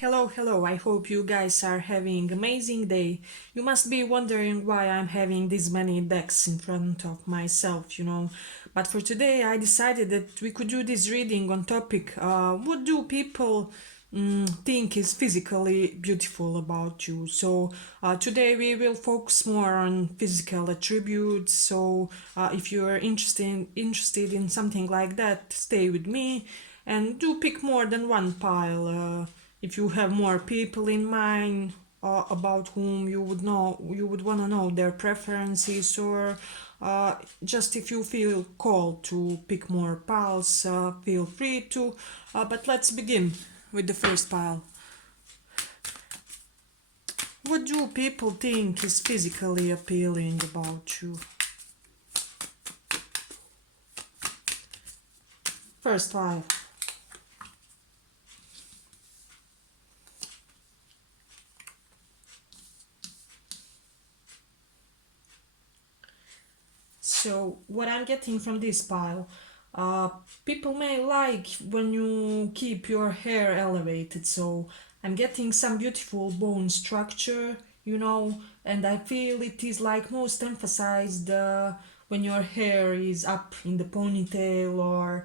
Hello. I hope you guys are having amazing day. You must be wondering why I'm having this many decks in front of myself. But for today, I decided that we could do this reading on topic. What do people think is physically beautiful about you? So today we will focus more on physical attributes. So if you are interested in something like that, stay with me and do pick more than one pile. If you have more people in mind about whom you would want to know their preferences, or just if you feel called to pick more piles, feel free to. But let's begin with the first pile. What do people think is physically appealing about you? First pile. So what I'm getting from this pile, uh, people may like when you keep your hair elevated. So I'm getting some beautiful bone structure, and I feel it is like most emphasized when your hair is up in the ponytail, or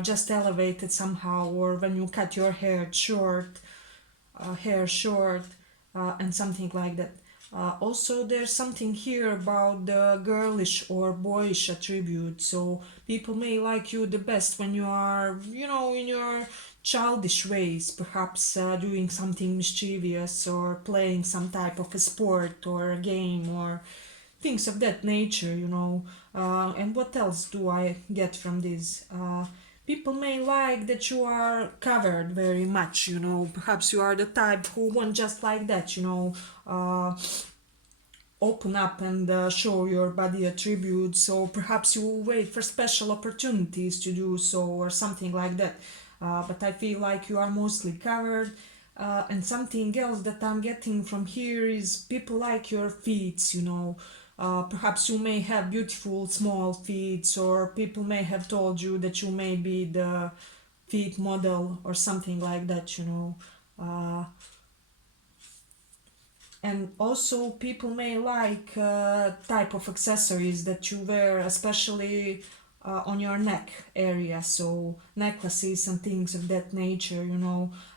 just elevated somehow, or when you cut your hair short, and something like that. Also, there's something here about the girlish or boyish attribute. So people may like you the best when you are, in your childish ways, perhaps doing something mischievous or playing some type of a sport or a game or things of that nature. And what else do I get from this? People may like that you are covered very much. Perhaps you are the type who won't just like that, uh, open up and show your body attributes. So perhaps you wait for special opportunities to do so, or something like that. But I feel like you are mostly covered. And something else that I'm getting from here is people like your feet. Perhaps you may have beautiful small feet, or people may have told you that you may be the feet model or something like that. And also people may like type of accessories that you wear, especially on your neck area, so necklaces and things of that nature.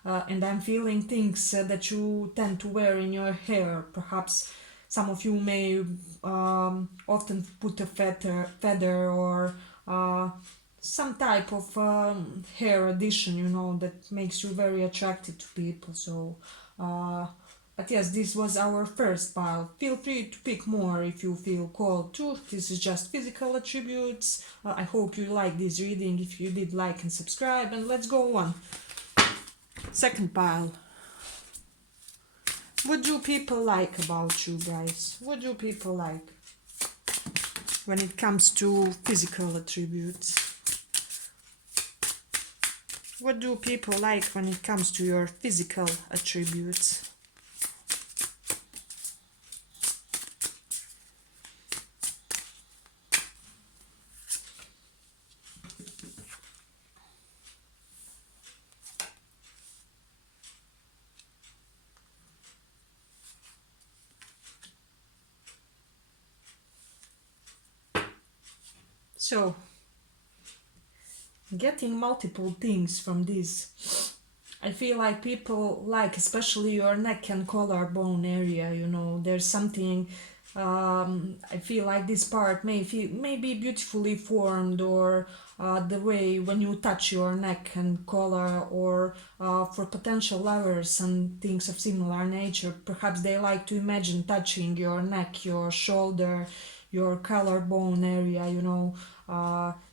And I'm feeling things that you tend to wear in your hair. Perhaps some of you may often put a feather or some type of hair addition, that makes you very attractive to people. So but yes, this was our first pile. Feel free to pick more if you feel called to. This is just physical attributes. I hope you like this reading. If you did, like and subscribe, and let's go on. Second pile. What do people like about you guys? What do people like when it comes to physical attributes? What do people like when it comes to your physical attributes? So, getting multiple things from this. I feel like people like especially your neck and collarbone area. There's something. I feel like this part may be beautifully formed, or the way when you touch your neck and collar, or for potential lovers and things of similar nature. Perhaps they like to imagine touching your neck, your shoulder, your collarbone area.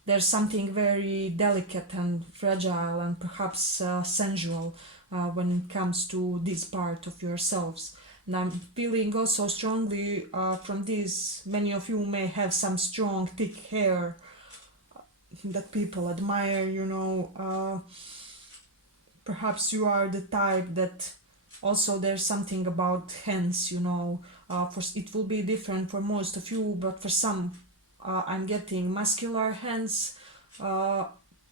There's something very delicate and fragile and perhaps sensual when it comes to this part of yourselves. And I'm feeling also strongly from this, many of you may have some strong, thick hair that people admire. Perhaps you are the type that also there's something about hands. For it will be different for most of you, but for some I'm getting muscular hands, uh,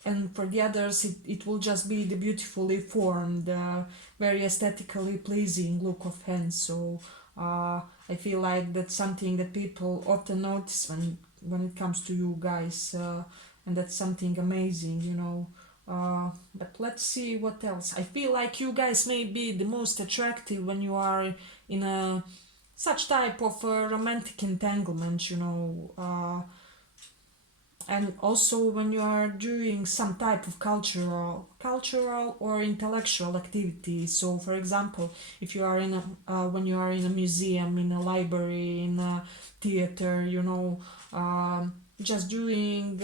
and for the others it will just be the beautifully formed, very aesthetically pleasing look of hands. So I feel like that's something that people often notice when it comes to you guys, and that's something amazing, you know. But let's see what else. I feel like you guys may be the most attractive when you are in a such type of romantic entanglement, you know. And also when you are doing some type of cultural or intellectual activity. So for example, if you are in a when you are in a museum, in a library, in a theater, you know, just doing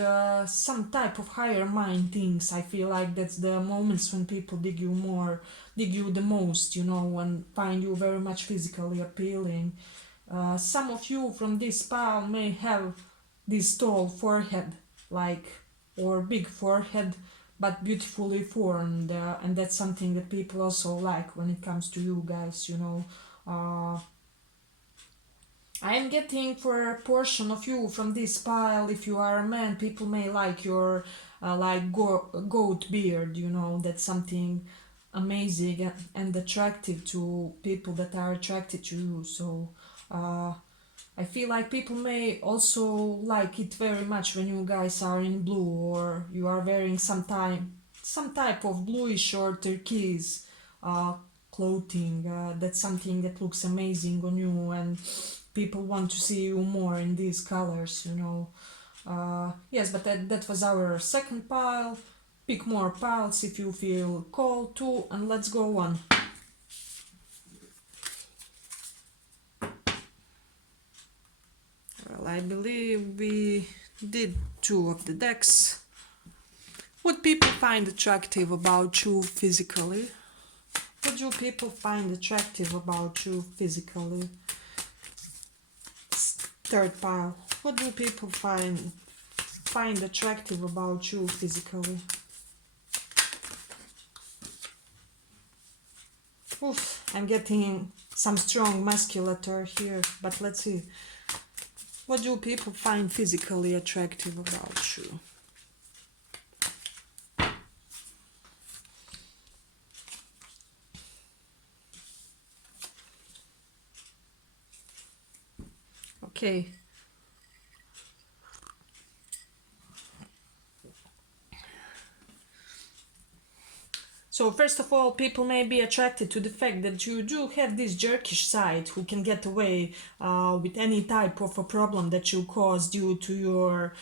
some type of higher mind things, I feel like that's the moments when people dig you the most, you know, and find you very much physically appealing. Some of you from this pile may have this tall forehead, like, or big forehead, but beautifully formed, and that's something that people also like when it comes to you guys, you know. I am getting for a portion of you from this pile. If you are a man, people may like your goat beard, you know. That's something amazing and attractive to people that are attracted to you. So uh, I feel like people may also like it very much when you guys are in blue, or you are wearing some type of bluish or turquoise uh, clothing. That's something that looks amazing on you, and people want to see you more in these colors, you know. Yes, but that was our second pile. Pick more piles if you feel called to, and let's go on. Well, I believe we did two of the decks. What people find attractive about you physically? What do people find attractive about you physically? Third pile. What do people find attractive about you physically? Oof, I'm getting some strong musculature here, but let's see. What do people find physically attractive about you? Okay. So first of all, people may be attracted to the fact that you do have this jerkish side who can get away with any type of a problem that you cause due to your,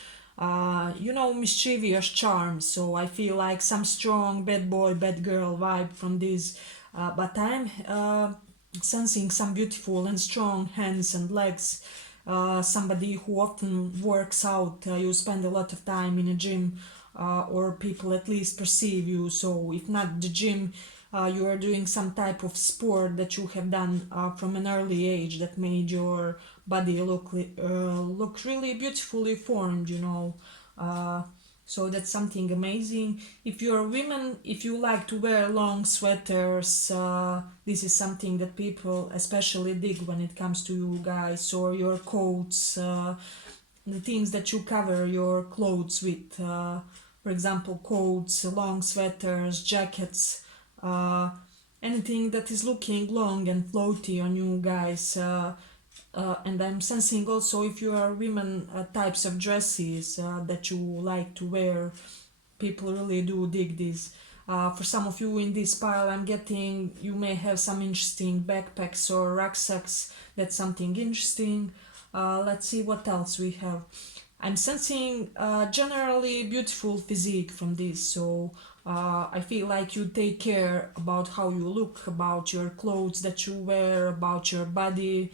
you know, mischievous charm. So I feel like some strong bad boy, bad girl vibe from this. But I'm sensing some beautiful and strong hands and legs. Somebody who often works out. You spend a lot of time in a gym, or people at least perceive you. So, if not the gym, you are doing some type of sport that you have done from an early age that made your body look really beautifully formed, you know. Uh, so that's something amazing. If you're women, if you like to wear long sweaters, this is something that people especially dig when it comes to you guys, or your coats, the things that you cover your clothes with. For example, coats, long sweaters, jackets, uh, anything that is looking long and floaty on you guys. And I'm sensing also if you are women, types of dresses that you like to wear. People really do dig this. For some of you in this pile, I'm getting you may have some interesting backpacks or rucksacks. That's something interesting. Let's see what else we have. I'm sensing generally beautiful physique from this, so I feel like you take care about how you look, about your clothes that you wear, about your body.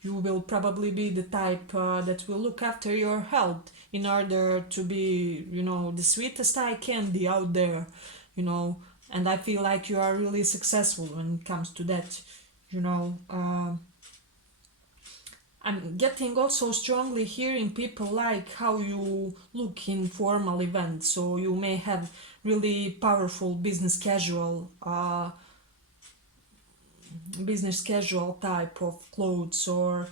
You will probably be the type that will look after your health in order to be, you know, the sweetest eye candy out there, you know. And I feel like you are really successful when it comes to that, you know. I'm getting also strongly hearing people like how you look in formal events. So you may have really powerful business casual type of clothes, or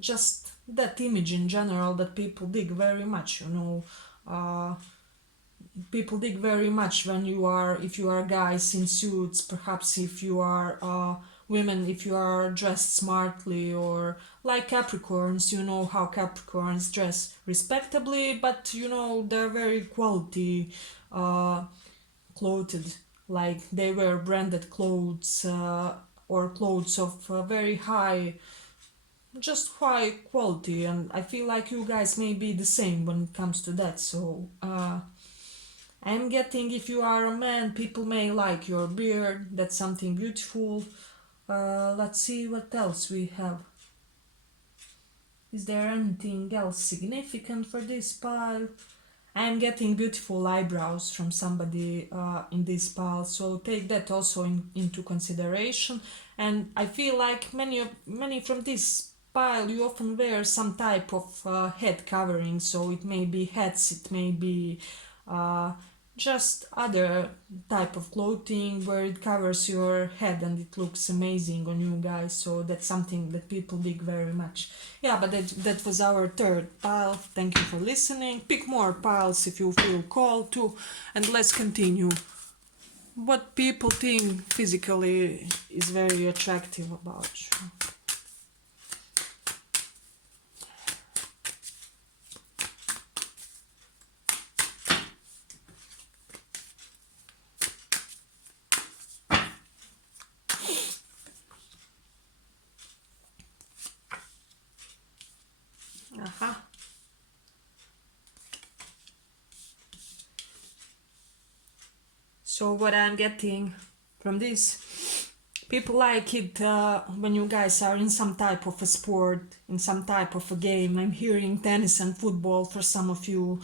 just that image in general that people dig very much, you know. uh, people dig very much when if you are guys in suits, perhaps if you are women, if you are dressed smartly, or like Capricorns, you know how Capricorns dress respectably, but you know they're very quality uh, clothed, like they wear branded clothes, or clothes of very high, just high quality, and I feel like you guys may be the same when it comes to that. So I'm getting, if you are a man, people may like your beard, that's something beautiful. Let's see what else we have. Is there anything else significant for this pile? I am getting beautiful eyebrows from somebody in this pile, so take that also into consideration. And I feel like many from this pile, you often wear some type of head covering, so it may be hats, it may be uh, just other type of clothing where it covers your head and it looks amazing on you guys. So that's something that people dig very much. Yeah, but that was our third pile. Thank you for listening. Pick more piles if you feel called to, and let's continue. What people think physically is very attractive about you. Uh-huh. So what I'm getting from this, people like it when you guys are in some type of a sport, in some type of a game. I'm hearing tennis and football for some of you.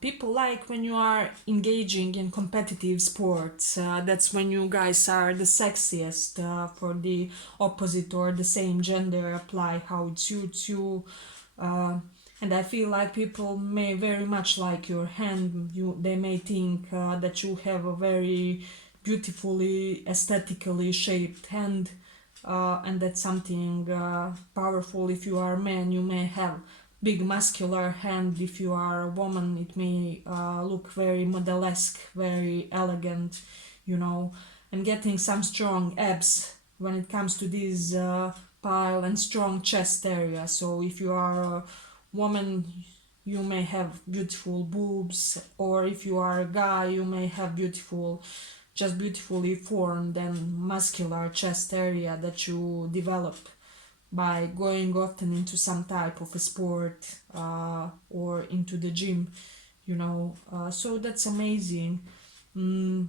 People like when you are engaging in competitive sports. That's when you guys are the sexiest for the opposite or the same gender. Apply how it suits you. Uh, and I feel like people may very much like your hand. They may think that you have a very beautifully aesthetically shaped hand, and that's something powerful. If you are a man, you may have big muscular hand. If you are a woman, it may look very modelesque, very elegant, you know. And getting some strong abs when it comes to this pile, and strong chest area. So if you are a woman, you may have beautiful boobs, or if you are a guy, you may have just beautifully formed and muscular chest area that you develop by going often into some type of a sport, or into the gym, you know. So that's amazing. mm,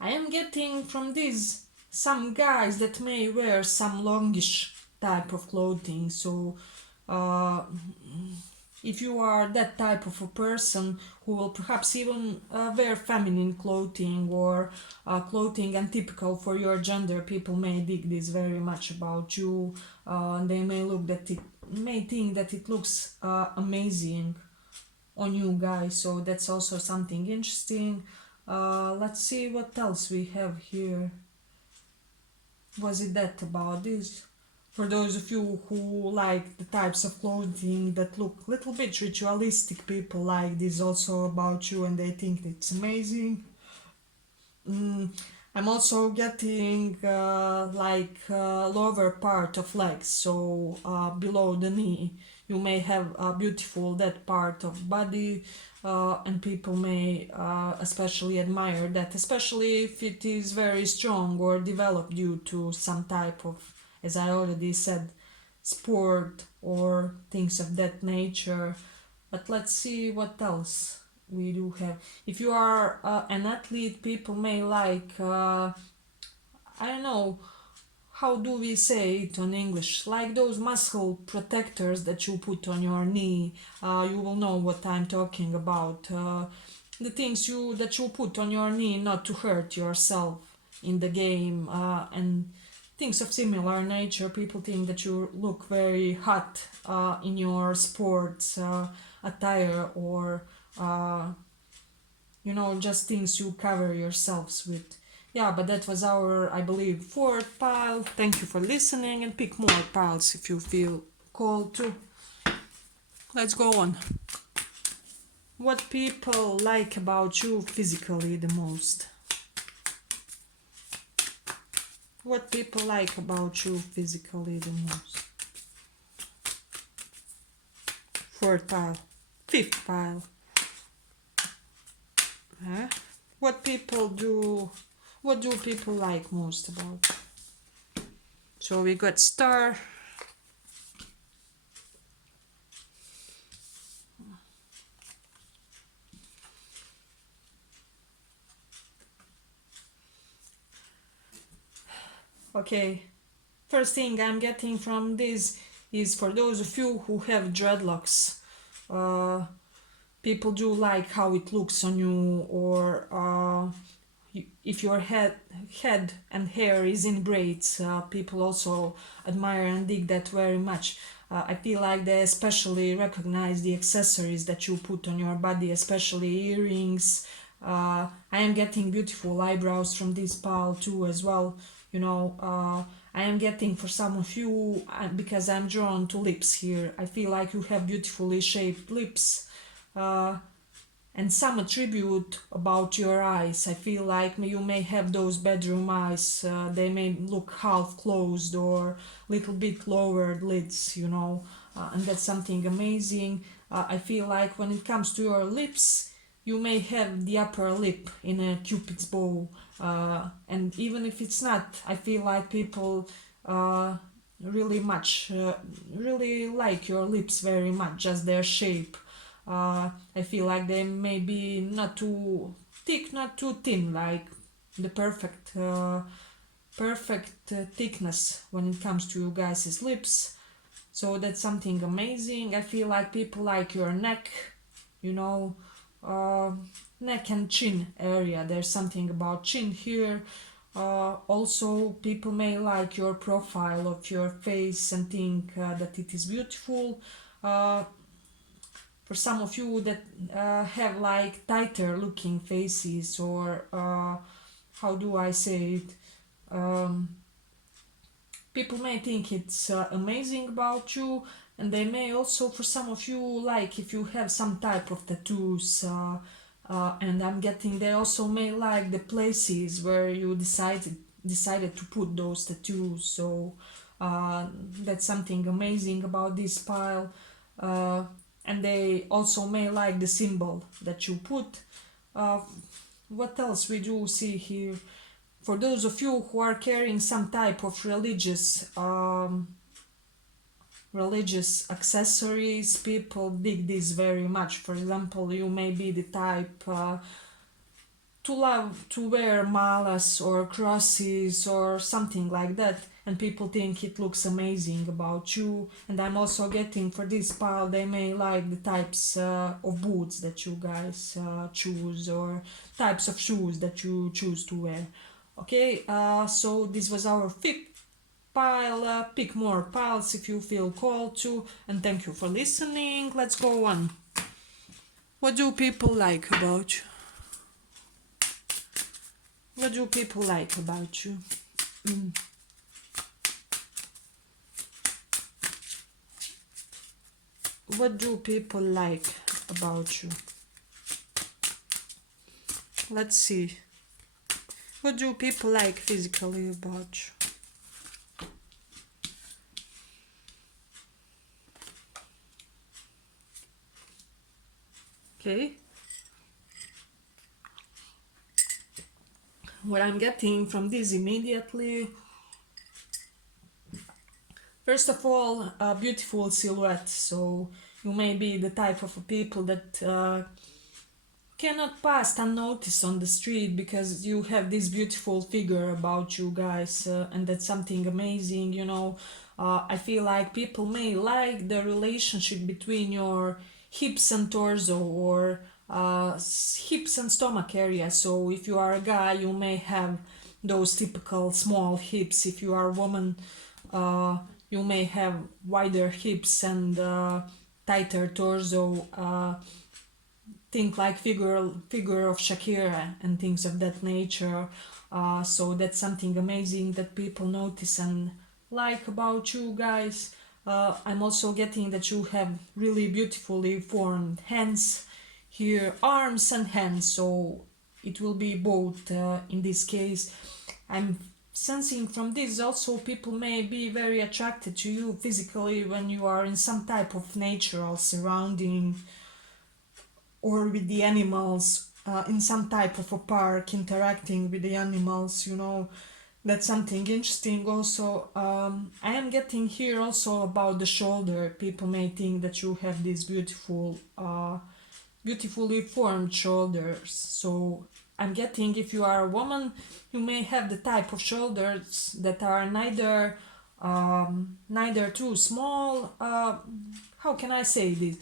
I am getting from this some guys that may wear some longish type of clothing. So uh, if you are that type of a person who will perhaps even wear feminine clothing, or clothing untypical for your gender, people may dig this very much about you. They may think that it looks amazing on you guys. So that's also something interesting. Let's see what else we have here. Was it that about this? For those of you who like the types of clothing that look a little bit ritualistic, people like this also about you and they think it's amazing. Mm, I'm also getting lower part of legs, so below the knee. You may have a beautiful that part of body, and people may especially admire that, especially if it is very strong or developed due to some type of, as I already said, sport or things of that nature. But let's see what else we do have. If you are an athlete, people may like, I don't know, how do we say it on English? Like those muscle protectors that you put on your knee. You will know what I'm talking about. The things that you put on your knee not to hurt yourself in the game, and things of similar nature. People think that you look very hot in your sports attire, or just things you cover yourselves with. Yeah, but that was our, I believe, fourth pile. Thank you for listening, and pick more piles if you feel called to. Let's go on. What people like about you physically the most? What people like about you physically the most? Fourth pile. Fifth pile. Huh? What do people like most about? So we got star. Okay, first thing I'm getting from this is for those of you who have dreadlocks. People do like how it looks on you, or if your head and hair is in braids, people also admire and dig that very much. I feel like they especially recognize the accessories that you put on your body, especially earrings. I am getting beautiful eyebrows from this pile too as well. I am getting for some of you, because I'm drawn to lips here. I feel like you have beautifully shaped lips. And some attribute about your eyes. I feel like you may have those bedroom eyes. They may look half closed or little bit lowered lids, and that's something amazing. I feel like when it comes to your lips, you may have the upper lip in a cupid's bow, and even if it's not, I feel like people really like your lips very much, just their shape. I feel like they may be not too thick, not too thin, like the perfect thickness when it comes to you guys' lips. So that's something amazing. I feel like people like your neck, you know, uh, neck and chin area. There's something about chin here. Also, people may like your profile of your face and think that it is beautiful. For some of you that have like tighter looking faces, or how do I say it? Um, People may think it's amazing about you, and they may also, for some of you, like if you have some type of tattoos. And I'm getting they also may like the places where you decided to put those tattoos. So that's something amazing about this pile. Uh, and they also may like the symbol that you put. Uh, what else we do see here? For those of you who are carrying some type of religious accessories, people dig this very much. For example, you may be the type to love to wear malas or crosses or something like that, and people think it looks amazing about you. And I'm also getting for this pile they may like the types of boots that you guys choose, or types of shoes that you choose to wear. Okay, so this was our fifth pile. Pick more piles if you feel called to, and thank you for listening. Let's go on. What do people like about you? What do people like about you? What do people like about you? Let's see. What do people like physically about you? Okay. What I'm getting from this immediately, first of all, a beautiful silhouette. So you may be the type of people that cannot pass unnoticed on the street because you have this beautiful figure about you guys, and that's something amazing. I feel like people may like the relationship between your hips and torso, or hips and stomach area. So if you are a guy, you may have those typical small hips. If you are a woman, you may have wider hips and tighter torso. Think like figure of Shakira and things of that nature. So that's something amazing that people notice and like about you guys. I'm also getting that you have really beautifully formed hands here arms and hands, so it will be both in this case. I'm sensing from this also people may be very attracted to you physically when you are in some type of natural surrounding or with the animals, in some type of a park interacting with the animals, that's something interesting also. I am getting here also about the shoulder. People may think that you have these beautifully formed shoulders. So I'm getting if you are a woman, you may have the type of shoulders that are neither too small. How can I say this?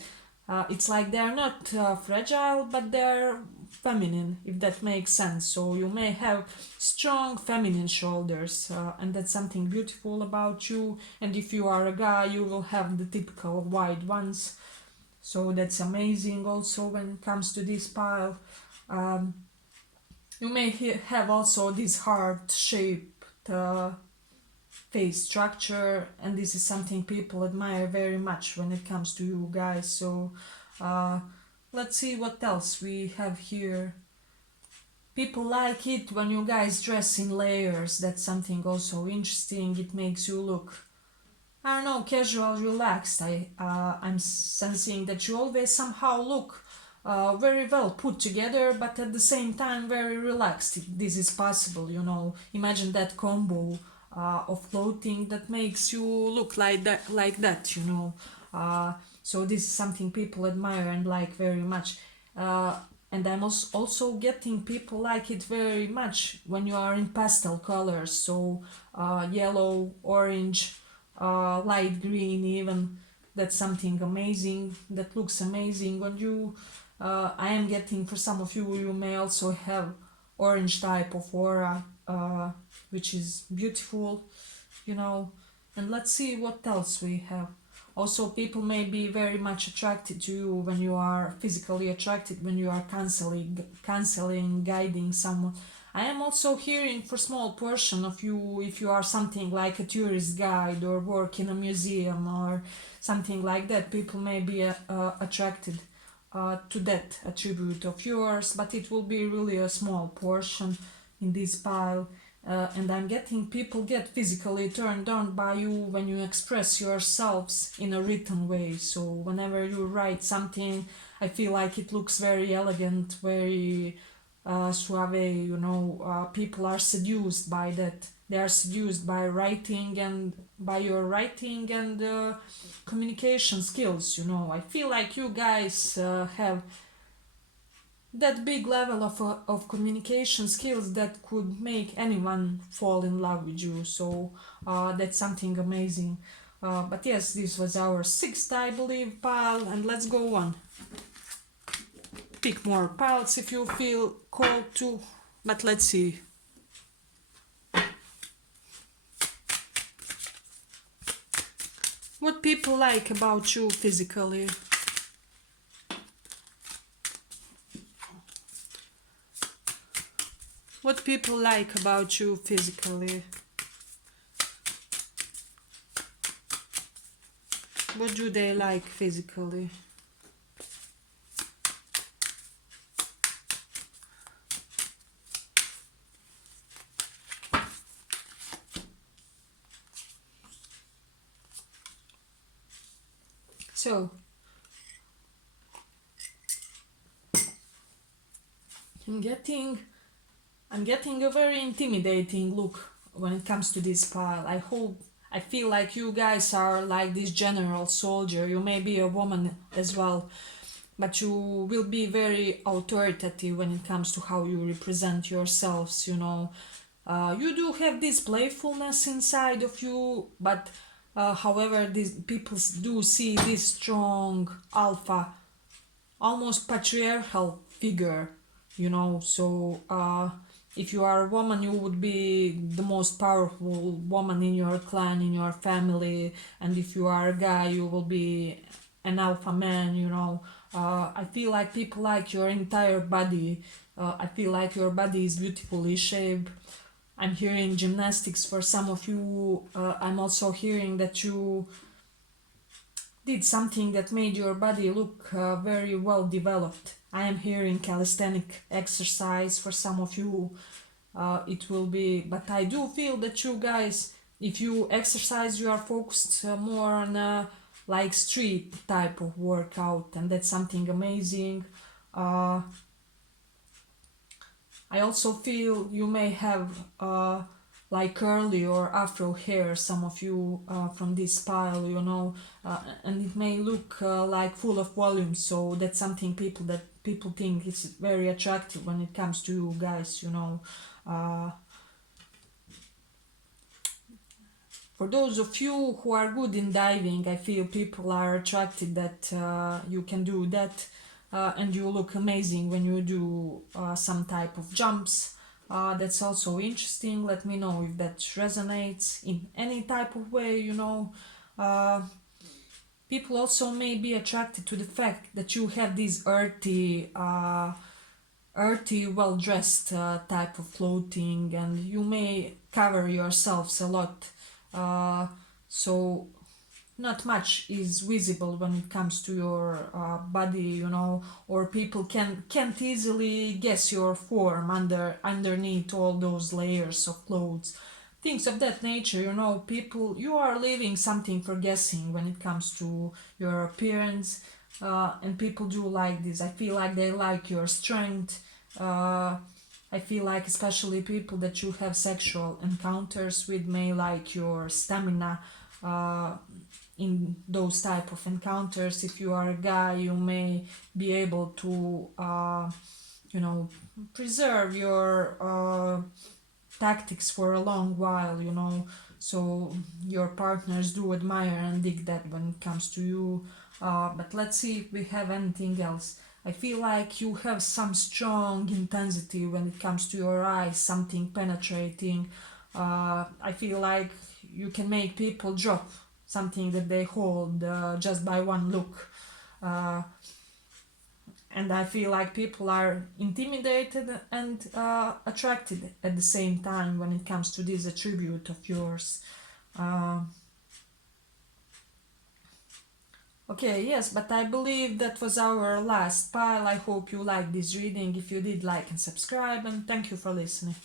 It's like they're not fragile, but they're feminine, if that makes sense. So you may have strong feminine shoulders, and that's something beautiful about you. And if you are a guy, you will have the typical wide ones. So that's amazing also when it comes to this pile. Um, you may have also this heart shaped face structure, and this is something people admire very much when it comes to you guys. So uh, let's see what else we have here. People like it when you guys dress in layers. That's something also interesting. It makes you look, I don't know, casual, relaxed. I'm sensing that you always somehow look very well put together, but at the same time very relaxed. If this is possible, Imagine that combo of clothing that makes you look like that. So this is something people admire and like very much. And I'm also getting people like it very much when you are in pastel colors. So yellow, orange, light green even. That's something amazing. That looks amazing on you. I am getting for some of you, you may also have orange type of aura, which is beautiful, you know. And let's see what else we have. Also, people may be very much attracted to you when you are physically attracted, when you are counseling, guiding someone. I am also hearing for small portion of you if you are something like a tourist guide or work in a museum or something like that. People may be attracted to that attribute of yours, but it will be really a small portion in this pile. And I'm getting people get physically turned on by you when you express yourselves in a written way. So whenever you write something, I feel like it looks very elegant, very suave. People are seduced by that. They are seduced by writing and by your writing and communication skills. I feel like you guys have that big level of communication skills that could make anyone fall in love with you. So that's something amazing. But yes, this was our sixth, I believe, pile, and let's go on. Pick more piles if you feel called to, but let's see. What people like about you physically. What people like about you physically. What do they like physically? So, I'm getting a very intimidating look when it comes to this pile. I feel like you guys are like this general soldier. You may be a woman as well, but you will be very authoritative when it comes to how you represent yourselves. You do have this playfulness inside of you, but however, these people do see this strong alpha, almost patriarchal figure. So if you are a woman, you would be the most powerful woman in your clan, in your family, and if you are a guy, you will be an alpha man. I feel like people like your entire body. I feel like your body is beautifully shaped. I'm hearing gymnastics for some of you. I'm also hearing that you did something that made your body look very well developed. I am hearing calisthenic exercise for some of you. It will be, but I do feel that you guys, if you exercise, you are focused more on like street type of workout, and that's something amazing. Uh, I also feel you may have like curly or afro hair, some of you from this pile, and it may look like full of volume. So that's something people think is very attractive when it comes to you guys. Uh, for those of you who are good in diving, I feel people are attracted that you can do that, and you look amazing when you do some type of jumps. That's also interesting. Let me know if that resonates in any type of way. Uh, People also may be attracted to the fact that you have these earthy, well dressed type of clothing, and you may cover yourselves a lot. Uh, so not much is visible when it comes to your body, or people can't easily guess your form underneath all those layers of clothes, things of that nature. People, you are leaving something for guessing when it comes to your appearance, and people do like this. I feel like they like your strength. I feel like especially people that you have sexual encounters with may like your stamina in those type of encounters. If you are a guy, you may be able to you know preserve your tactics for a long while. So your partners do admire and dig that when it comes to you. But let's see if we have anything else. I feel like you have some strong intensity when it comes to your eyes, something penetrating. I feel like you can make people drop something that they hold just by one look. Uh, and I feel like people are intimidated and attracted at the same time when it comes to this attribute of yours. Uh, okay, yes, but I believe that was our last pile. I hope you liked this reading. If you did, like and subscribe, and thank you for listening.